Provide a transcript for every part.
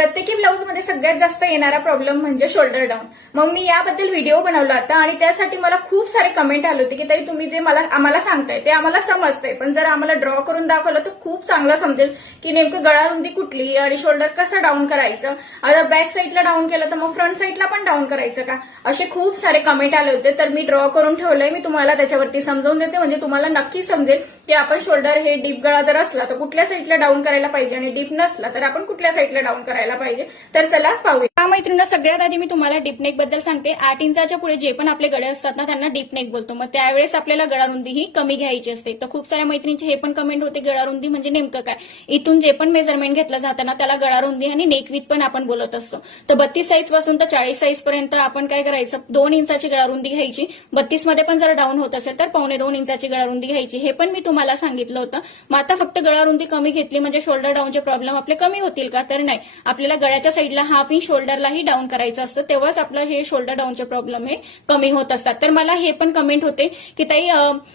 प्रत्येकी ब्लाऊज मध्ये सगळ्यात जास्त येणारा प्रॉब्लेम म्हणजे शोल्डर डाऊन. मग मी याबद्दल व्हिडिओ बनवला होता आणि त्यासाठी मला खूप सारे कमेंट आले होते की ताई तुम्ही जे आम्हाला सांगताय ते आम्हाला समजतंय, पण जर आम्हाला ड्रॉ करून दाखवलं तर खूप चांगलं समजेल की नेमकं गळा रुंदी कुठली आणि शोल्डर कसं डाऊन करायचं. जर बॅक साईडला डाऊन केलं तर मग फ्रंट साईडला पण डाऊन करायचं का, असे खूप सारे कमेंट आले होते. तर मी ड्रॉ करून ठेवलंय, मी तुम्हाला त्याच्यावरती समजावून देते म्हणजे तुम्हाला नक्की समजेल की आपण शोल्डर हे डीप गळा जर असला तर कुठल्या साईडला डाऊन करायला पाहिजे आणि डीप नसला तर आपण कुठल्या साईडला डाऊन करायला पाहिजे. तर चला पाहूया. मैत्रिणींना सगळ्यात आधी मी तुम्हाला डीप नेक बद्दल सांगते. 8 इंचाच्या पुढे जे पण आपले गळे असतात ना त्यांना डीप नेक बोलतो. मग त्यावेळेस आपल्याला गळा रुंदी ही कमी घ्यायची असते. तर खूप साऱ्या मैत्रिणींचे हे पण कमेंट होते गळा रुंदी म्हणजे नेमकं काय. इथून जे पण मेजरमेंट घेतलं जातं ना त्याला गळा रुंदी आणि नेक विथ पण आपण बोलत असतो. तर 32 साईज पासून तर 40 साईज पर्यंत आपण काय करायचं, 2 इंचाची गळा रुंदी घ्यायची. 32 मध्ये पण जर डाऊन होत असेल तर 1.25 इंचाची गळा रुंदी घ्यायची. हे पण मी तुम्हाला सांगितलं होतं. मग आता फक्त गळा रुंदी कमी घेतली म्हणजे शोल्डर डाऊनचे प्रॉब्लेम आपले कमी होतील का, तर नाही. आपल्याला गळ्याच्या साईडला हाफ इंच शोल्डरलाही डाऊन करायचं असतं, तेव्हाच आपलं हे शोल्डर डाऊनचे प्रॉब्लेम हे कमी होत असतात. तर मला हे पण कमेंट होते की ताई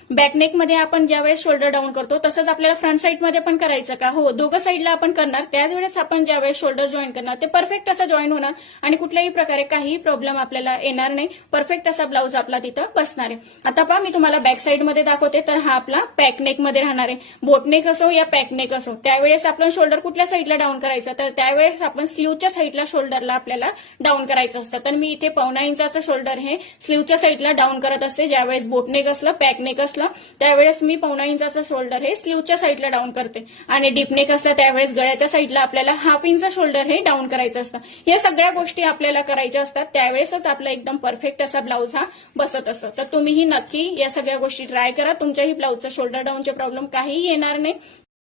बॅकनेक मध्ये आपण ज्यावेळेस शोल्डर डाऊन करतो तसंच आपल्याला फ्रंट साईड मध्ये पण करायचं का. हो, दोघं साईडला आपण करणार, त्याच वेळेस आपण ज्यावेळेस शोल्डर जॉईन करणार ते परफेक्ट असं जॉईन होणार आणि कुठल्याही प्रकारे काही प्रॉब्लेम आपल्याला येणार नाही. परफेक्ट असा ब्लाऊज आपला तिथं बसणार आहे. आता पहा मी तुम्हाला बॅक साईड मध्ये दाखवते. तर हा आपला पॅकनेक मध्ये राहणार आहे. बोटनेक असो या पॅकनेक असो, त्यावेळेस आपण शोल्डर कुठल्या साईडला डाऊन करायचं, तर त्यावेळेस आपण स्लीवच्या साईडला शोल्डरला आपल्याला डाऊन करायचं असतं. तर मी इथे 1.25 इंचाचं शोल्डर हे स्लीवच्या साईडला डाऊन करत असते. ज्यावेळेस बोटनेक असलं, पॅकनेक असलं त्यावेळेस मी 1.25 इंचाचं शोल्डर हे स्लीवच्या साईडला डाऊन करते आणि डीपनेक असलं त्यावेळेस गळ्याच्या साईडला आपल्याला हाफ इंच शोल्डर हे डाऊन करायचं असतं. या सगळ्या गोष्टी आपल्याला करायच्या असतात, त्यावेळेसच आपला एकदम परफेक्ट असा ब्लाऊज हा बसत असतो. तर तुम्हीही नक्की या सगळ्या गोष्टी ट्राय करा. तुमच्याही ब्लाऊजचा शोल्डर डाऊनचे प्रॉब्लेम काहीही येणार नाही.